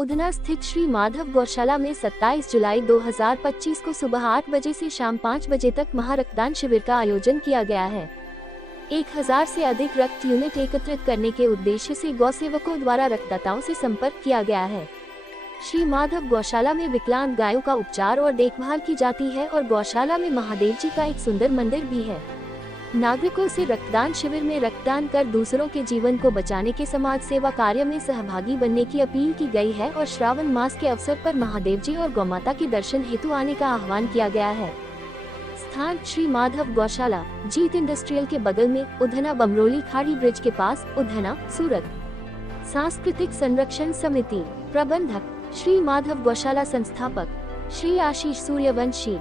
उधना स्थित श्री माधव गौशाला में 27 जुलाई 2025 को सुबह 8 बजे से शाम 5 बजे तक महारक्तदान शिविर का आयोजन किया गया है। 1000 से अधिक रक्त यूनिट एकत्रित करने के उद्देश्य से गौ सेवकों द्वारा रक्तदाताओं से संपर्क किया गया है। श्री माधव गौशाला में विकलांग गायों का उपचार और देखभाल की जाती है और गौशाला में महादेव जी का एक सुंदर मंदिर भी है। नागरिकों से रक्तदान शिविर में रक्तदान कर दूसरों के जीवन को बचाने के समाज सेवा कार्य में सहभागी बनने की अपील की गई है और श्रावण मास के अवसर पर महादेव जी और गौमाता के दर्शन हेतु आने का आह्वान किया गया है। स्थान श्री माधव गौशाला, जीत इंडस्ट्रियल के बगल में, उधना बमरोली खाड़ी ब्रिज के पास, उधना, सूरत। सांस्कृतिक संरक्षण समिति प्रबंधक श्री माधव गौशाला, संस्थापक श्री आशीष सूर्यवंशी।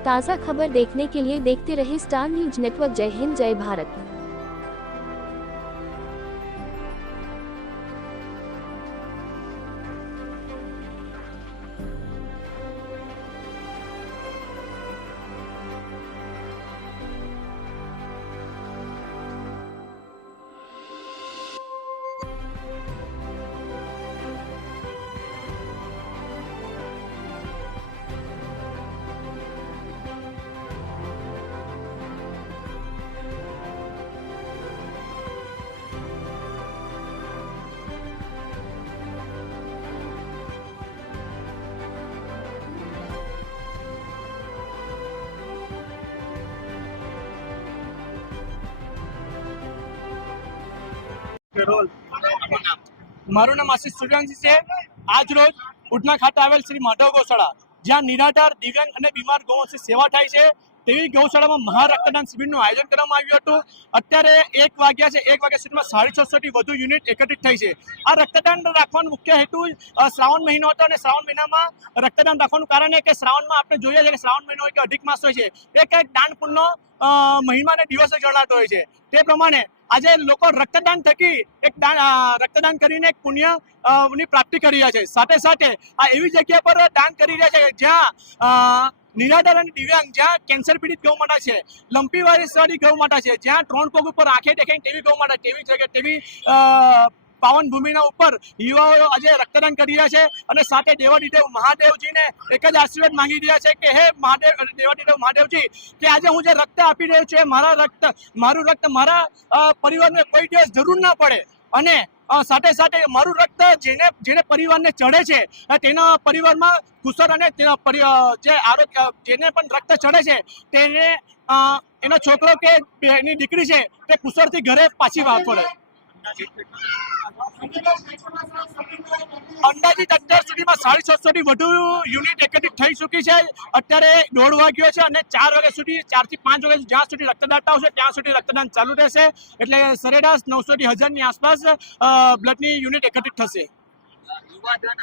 ताज़ा खबर देखने के लिए देखते रहे स्टार न्यूज नेटवर्क। जय हिंद, जय भारत। મારું નામ આશીષ સૂર્યવંશી છે। આજ રોજ ઉધના ખાતે આવેલ શ્રી માધવ ગૌશાળા, જ્યાં નિરાધાર, દિવ્યાંગ અને બીમાર ગૌઓની સેવા થાય છે, તેવી ગૌશાળામાં મહારક્તદાન શિબિરનું આયોજન કરવામાં આવ્યું હતું। અત્યારે 1 વાગ્યા છે। 1 વાગ્યા સુધીમાં 650 થી વધુ યુનિટ એકત્રિત થઈ છે। આ રક્તદાન રાખવાનો મુખ્ય હેતુ શ્રાવણ મહિનો હતો અને શ્રાવણ મહિનામાં રક્તદાન રાખવાનું કારણ એ કે શ્રાવણમાં આપણે જોઈએ છે કે શ્રાવણ મહિનો એક અધિક માસ હોય છે, એક દાન પુણ્યનો મહિમા અને દિવસો જણાતો હોય છે। તે પ્રમાણે આજે લોકો રક્તદાન થકી રક્તદાન કરીને એક પુણ્ય ની પ્રાપ્તિ કરી રહ્યા છે। સાથે સાથે આ એવી જગ્યા પર દાન કરી રહ્યા છે જ્યાં નિરાધાર અને દિવ્યાંગ, જ્યાં કેન્સર પીડિત ગૌ માતા છે, લંપી વાળી ગૌ માતા છે, જ્યાં 3 પગ ઉપર આંખે દેખાય તેવી ગૌ માતા, તેવી જગ્યા, તેવી પાવન ભૂમિના ઉપર યુવાઓ આજે રક્તદાન કરી રહ્યા છે અને સાથે દેવાદિદેવ મહાદેવજીને એક જ આશીર્વાદ માંગી રહ્યા છે કે હે મહાદેવ, દેવાદિદેવ મહાદેવજી, કે આજે હું જે રક્ત આપી રહ્યો છું, મારું રક્ત મારા પરિવારને કોઈ દિવસ જરૂર ના પડે અને સાથે સાથે મારું રક્ત જેને પરિવારને ચડે છે તેના પરિવારમાં કુશળ અને જે આરોગ્ય, જેને પણ રક્ત ચડે છે તેને એનો છોકરો કે એની દીકરી છે તે કુશળથી ઘરે પાછી પડે। અંદાજિત અત્યાર સુધીમાં 650 થી વધુ યુનિટ એકત્રિત થઈ ચૂકી છે। અત્યારે 1:30 વાગ્યો છે અને 4 વાગ્યા સુધી, 4 થી 5 વાગ્યા જ્યાં સુધી રક્તદાતા આવશે ત્યાં સુધી રક્તદાન ચાલુ રહેશે। એટલે સરેરાશ 900 થી 1000 ની આસપાસ બ્લડની યુનિટ એકત્રિત થશે। યુવાધન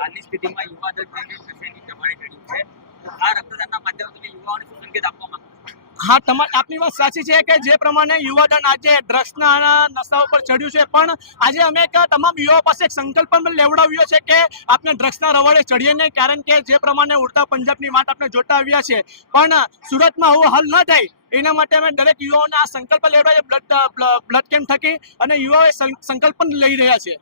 હાલની સ્થિતિમાં યુવાધન નશેની જમાડી રહ્યું છે, તો આ રક્તદાનના માધ્યમથી યુવાઓને શું સંકેત આપવા માંગો? હા, આપની વાત સાચી છે કે જે પ્રમાણે યુવાધન આજે ડ્રગ્સના નશા ઉપર ચડ્યું છે, પણ આજે અમે તમામ યુવાઓ પાસે એક સંકલ્પ પણ લેવડાવ્યો છે કે આપણે ડ્રગ્સના રવાડે ચડીએ નહીં, કારણ કે જે પ્રમાણે ઉડતા પંજાબની વાત આપણે જોતા આવ્યા છે, પણ સુરતમાં આવું હાલ ન થાય એના માટે અમે દરેક યુવાઓને આ સંકલ્પ લેવડાવીએ બ્લડ કેમ્પ થકી, અને યુવાઓએ સંકલ્પ પણ લઈ રહ્યા છે।